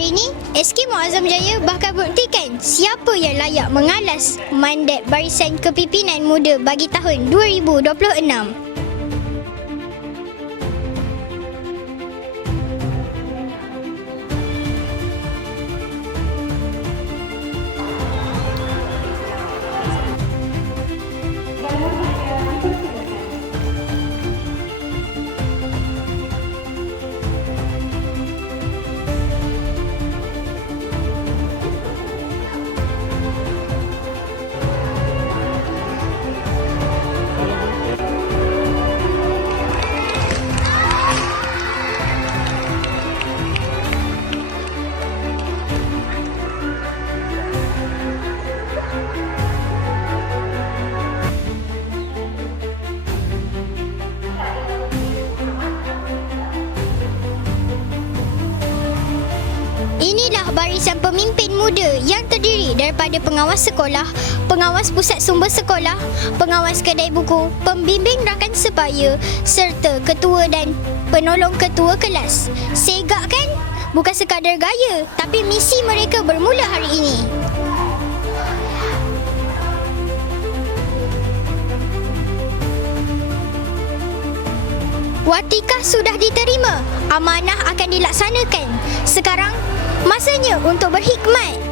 Hari ini, SK Muazzam Jaya bahkan buktikan siapa yang layak mengalas mandat Barisan Kepimpinan Muda bagi tahun 2026. Inilah barisan pemimpin muda yang terdiri daripada pengawas sekolah, pengawas pusat sumber sekolah, pengawas kedai buku, pembimbing rakan sebaya serta ketua dan penolong ketua kelas. Segak kan? Bukan sekadar gaya, tapi misi mereka bermula hari ini. Watikah sudah diterima, amanah akan dilaksanakan. Sekarang, masanya untuk berhikmat.